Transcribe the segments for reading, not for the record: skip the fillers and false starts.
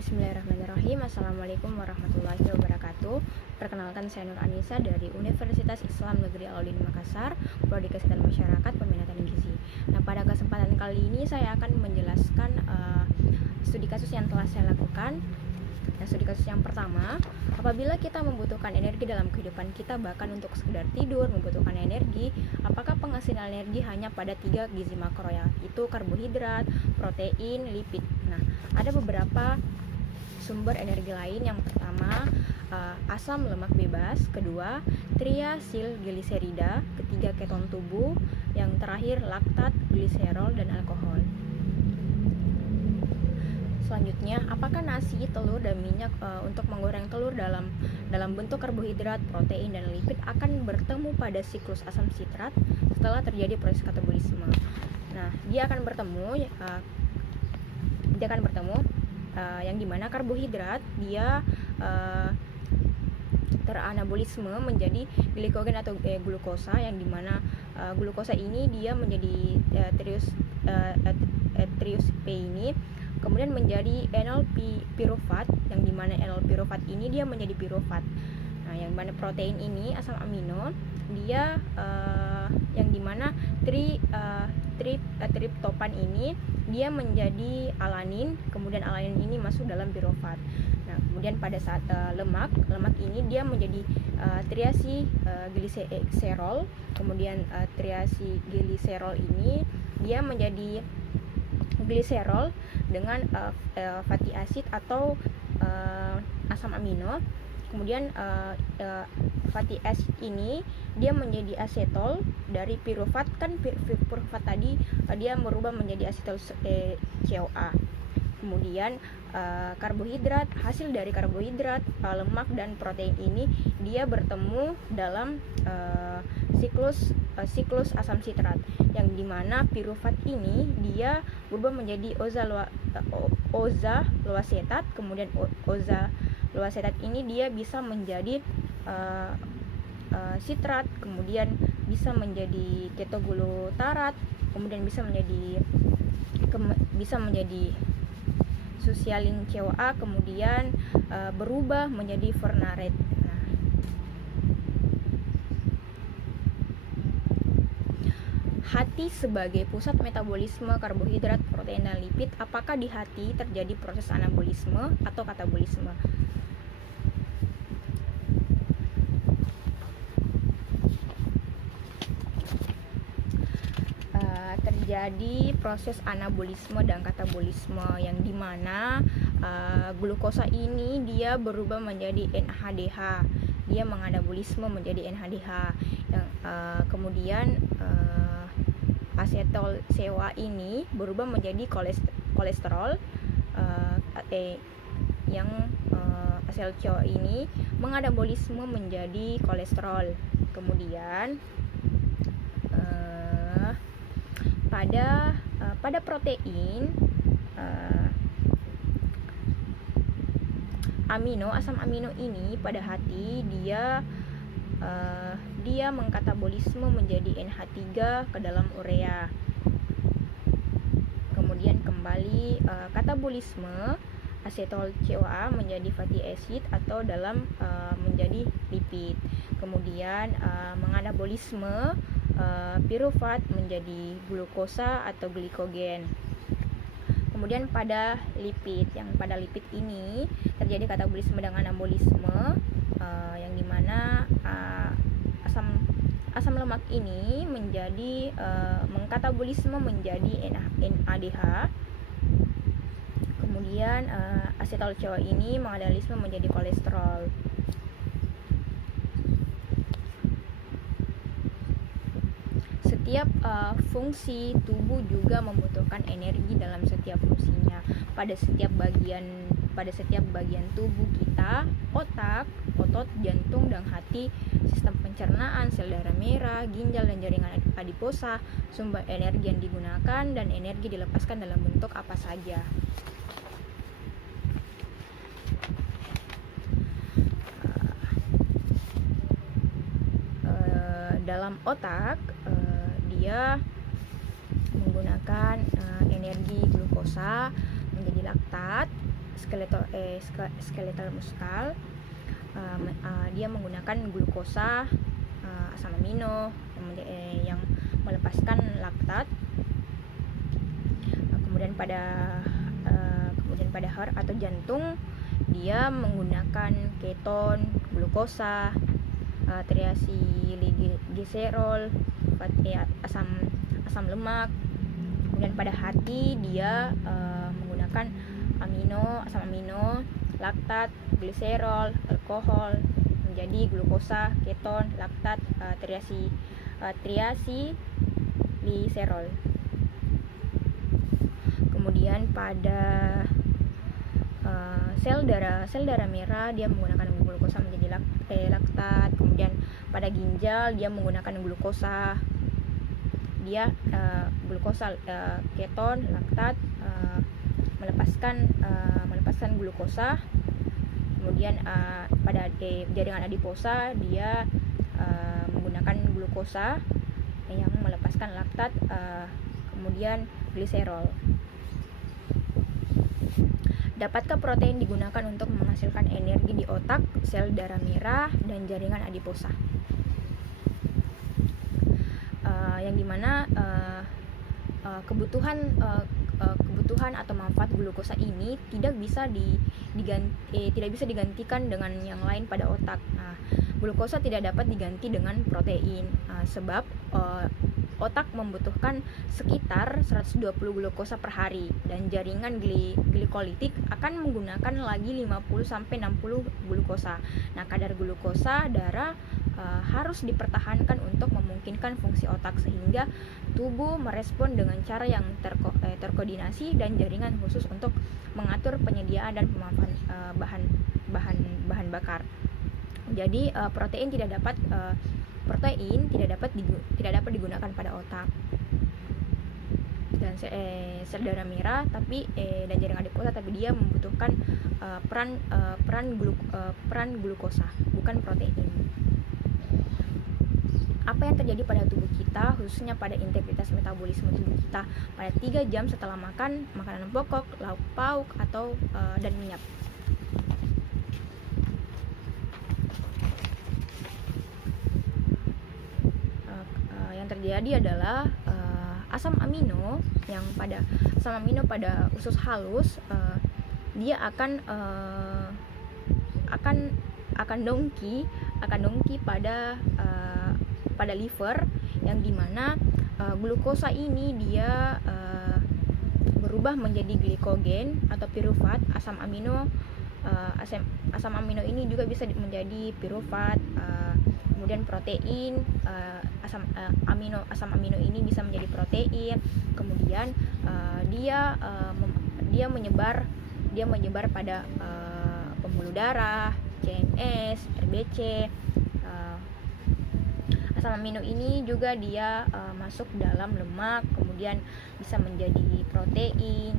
Bismillahirrahmanirrahim. Assalamualaikum warahmatullahi wabarakatuh. Perkenalkan, saya Nur Anissa dari Universitas Islam Negeri Alauddin Makassar, Prodi Kesehatan Masyarakat Peminatan Gizi. Nah, pada kesempatan kali ini saya akan menjelaskan studi kasus yang telah saya lakukan. Nah, studi kasus yang pertama, apabila kita membutuhkan energi dalam kehidupan kita, bahkan untuk sekedar tidur membutuhkan energi, apakah penghasilan energi hanya pada 3 gizi makro, yaitu karbohidrat, protein, lipid. Nah, ada beberapa sumber energi lain. Yang pertama, asam lemak bebas, kedua triasilgliserida, ketiga keton tubuh, yang terakhir laktat, gliserol, dan alkohol. Selanjutnya, apakah nasi, telur, dan minyak untuk menggoreng telur dalam bentuk karbohidrat, protein, dan lipid akan bertemu pada siklus asam sitrat setelah terjadi proses katabolisme? Nah, dia akan bertemu yang dimana karbohidrat dia teranabolisme menjadi glikogen atau glukosa, yang dimana glukosa ini dia menjadi trios P ini kemudian menjadi enol pirufat, yang dimana enol pirufat ini dia menjadi pirufat. Nah, yang dimana protein ini asam amino dia yang dimana triptofan ini dia menjadi alanin, kemudian alanin ini masuk dalam pirufat. Nah, kemudian pada saat lemak ini dia menjadi triacylglycerol, kemudian triacylglycerol ini dia menjadi gliserol dengan fatty acid atau asam amino. Kemudian fatty acid ini dia menjadi asetol dari pirufat. Kan pirufat tadi dia merubah menjadi asetil CoA. Kemudian karbohidrat, hasil dari karbohidrat, lemak, dan protein ini dia bertemu dalam siklus asam sitrat, yang dimana pirufat ini dia berubah menjadi ozaloasetat. Kemudian ozaloasetat ini dia bisa menjadi sitrat, kemudian bisa menjadi ketoglutarat, kemudian bisa menjadi susialin CoA, kemudian berubah menjadi furanate. Nah, hati sebagai pusat metabolisme karbohidrat, protein, dan lipid, apakah di hati terjadi proses anabolisme atau katabolisme? Terjadi proses anabolisme dan katabolisme, yang dimana glukosa ini dia berubah menjadi NADH, dia menganabolisme menjadi NADH, yang kemudian asetol CoA ini berubah menjadi kolesterol, yang asetil CoA ini menganabolisme menjadi kolesterol. Kemudian pada protein, asam amino ini pada hati dia mengkatabolisme menjadi NH3 ke dalam urea. Kemudian kembali katabolisme asetol CoA menjadi fatty acid atau menjadi lipid. Kemudian menganabolisme pirufat menjadi glukosa atau glikogen. Kemudian pada lipid, ini terjadi katabolisme dan anabolisme, yang dimana asam lemak ini menjadi mengkatabolisme menjadi NADH. Kemudian asetil CoA ini menganabolisme menjadi kolesterol. Setiap fungsi tubuh juga membutuhkan energi dalam setiap fungsinya. Pada setiap bagian tubuh kita, otak, otot, jantung, dan hati, sistem pencernaan, sel darah merah, ginjal, dan jaringan adiposa, sumber energi yang digunakan dan energi dilepaskan dalam bentuk apa saja. Dalam otak dia menggunakan energi glukosa menjadi laktat, skeletal muskal. Dia menggunakan glukosa, asam amino yang melepaskan laktat. Kemudian pada heart atau jantung, dia menggunakan keton, glukosa, triacylglycerol, asam lemak. Kemudian pada hati dia menggunakan asam amino, laktat, gliserol, alkohol menjadi glukosa, keton, laktat, triacylglycerol. Kemudian pada sel darah merah dia menggunakan glukosa menjadi laktat. Kemudian pada ginjal dia menggunakan glukosa, keton, laktat, melepaskan glukosa. Kemudian pada jaringan adiposa dia menggunakan glukosa yang melepaskan laktat, kemudian gliserol. Dapatkah protein digunakan untuk menghasilkan energi di otak, sel darah merah, dan jaringan adiposa? Yang dimana kebutuhan atau manfaat glukosa ini tidak bisa digantikan dengan yang lain pada otak. Glukosa tidak dapat diganti dengan protein, sebab otak membutuhkan sekitar 120 glukosa per hari, dan jaringan glikolitik akan menggunakan lagi 50-60 glukosa. Kadar glukosa darah harus dipertahankan untuk memungkinkan fungsi otak, sehingga tubuh merespon dengan cara yang terkoordinasi dan jaringan khusus untuk mengatur penyediaan dan pemanfaatan bahan bakar. Jadi protein tidak dapat digunakan pada otak dan sel darah merah dan jaringan adiposa, tapi dia membutuhkan peran glukosa, bukan protein. Apa yang terjadi pada tubuh kita, khususnya pada integritas metabolisme tubuh kita pada 3 jam setelah makan makanan pokok, lauk pauk dan minyak? Yang terjadi adalah asam amino pada usus halus dia akan dongki pada liver, yang dimana glukosa ini dia berubah menjadi glikogen atau pirufat. Asam amino ini juga bisa menjadi pirufat. Kemudian protein, asam amino ini bisa menjadi protein. Kemudian dia menyebar pada pembuluh darah, CNS, RBC. Asam amino ini juga dia masuk dalam lemak, kemudian bisa menjadi protein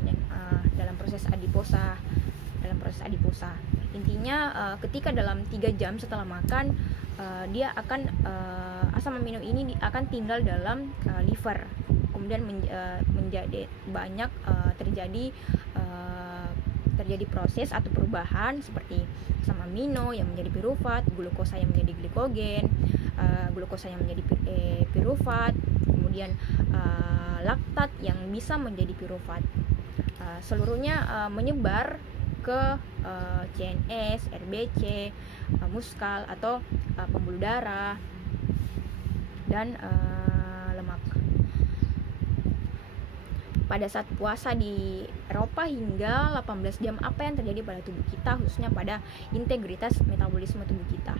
dalam proses adiposa. Intinya ketika dalam 3 jam setelah makan, asam amino ini akan tinggal dalam liver, kemudian menjadi banyak terjadi proses atau perubahan seperti asam amino yang menjadi pirufat, glukosa yang menjadi glikogen, glukosa yang menjadi pirufat, kemudian laktat yang bisa menjadi pirufat. Seluruhnya menyebar ke CNS, RBC, muskal atau pembuluh darah dan lemak. Pada saat puasa di Eropa hingga 18 jam, apa yang terjadi pada tubuh kita, khususnya pada integritas metabolisme tubuh kita?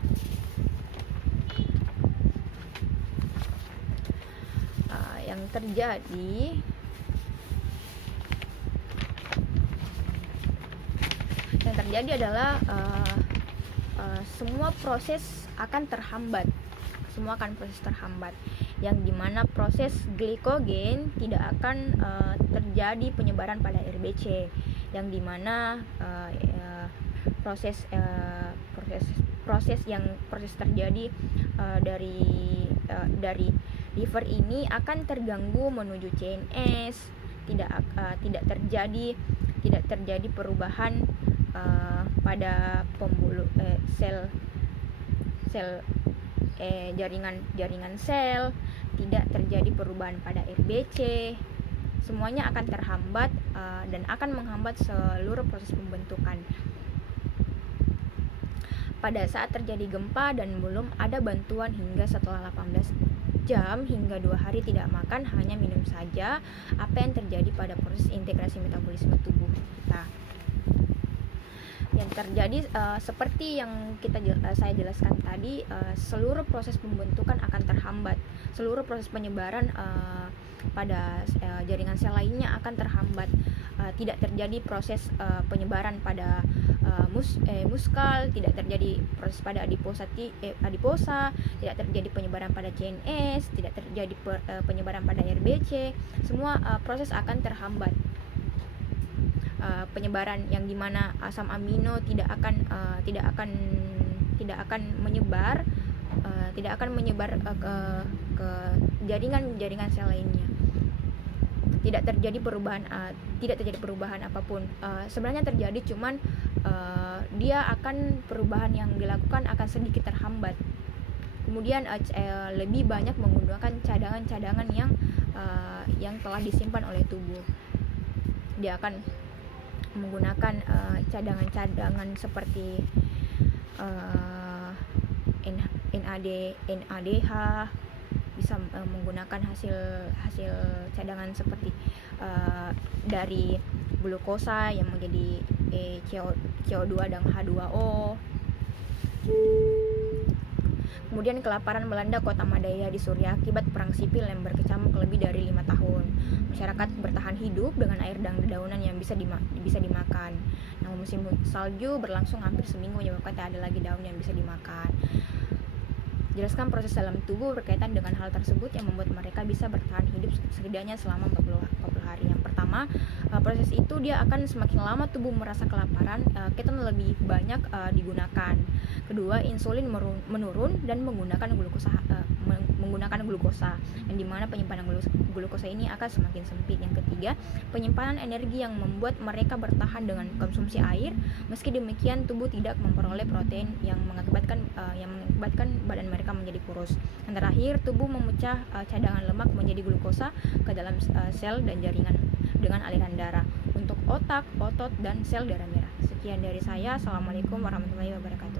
Yang terjadi adalah semua proses akan terhambat, yang dimana proses glikogen tidak akan terjadi penyebaran pada RBC, yang dimana proses terjadi dari liver ini akan terganggu menuju CNS, tidak terjadi perubahan pada jaringan sel, tidak terjadi perubahan pada RBC. Semuanya akan terhambat dan akan menghambat seluruh proses pembentukan. Pada saat terjadi gempa dan belum ada bantuan hingga setelah 18 jam hingga 2 hari tidak makan, hanya minum saja, apa yang terjadi pada proses integrasi metabolisme tubuh kita? Yang terjadi seperti yang saya jelaskan tadi, seluruh proses pembentukan akan terhambat, seluruh proses penyebaran pada jaringan sel lainnya akan terhambat. Tidak terjadi proses penyebaran pada muskal, tidak terjadi proses pada adiposa, tidak terjadi penyebaran pada CNS, tidak terjadi penyebaran pada RBC. Semua proses akan terhambat. Penyebaran yang dimana asam amino tidak akan menyebar ke jaringan sel lainnya. Tidak terjadi perubahan apapun. Sebenarnya terjadi, cuman perubahan yang dilakukan akan sedikit terhambat. Kemudian lebih banyak menggunakan cadangan-cadangan yang telah disimpan oleh tubuh. Dia akan menggunakan cadangan-cadangan seperti NADH, bisa menggunakan hasil cadangan seperti dari glukosa yang menjadi CO2 dan H2O. Kemudian kelaparan melanda kota Madaya di Suriah akibat perang sipil yang berkecamuk lebih dari 5 tahun. Masyarakat bertahan hidup dengan air dan dedaunan yang bisa dimakan. Namun musim salju berlangsung hampir seminggu menyebabkan tak ada lagi daun yang bisa dimakan. Jelaskan proses dalam tubuh berkaitan dengan hal tersebut yang membuat mereka bisa bertahan hidup setidaknya selama 40 hari. Yang pertama, proses itu dia akan semakin lama tubuh merasa kelaparan, keton lebih banyak digunakan. Kedua, insulin menurun dan menggunakan glukosa, yang dimana penyimpanan glukosa ini akan semakin sempit. Yang ketiga, penyimpanan energi yang membuat mereka bertahan dengan konsumsi air. Meski demikian, tubuh tidak memperoleh protein yang mengakibatkan badan mereka menjadi kurus. Yang terakhir, tubuh memecah cadangan lemak menjadi glukosa ke dalam sel dan jaringan dengan aliran darah untuk otak, otot, dan sel darah merah. Sekian dari saya. Assalamualaikum warahmatullahi wabarakatuh.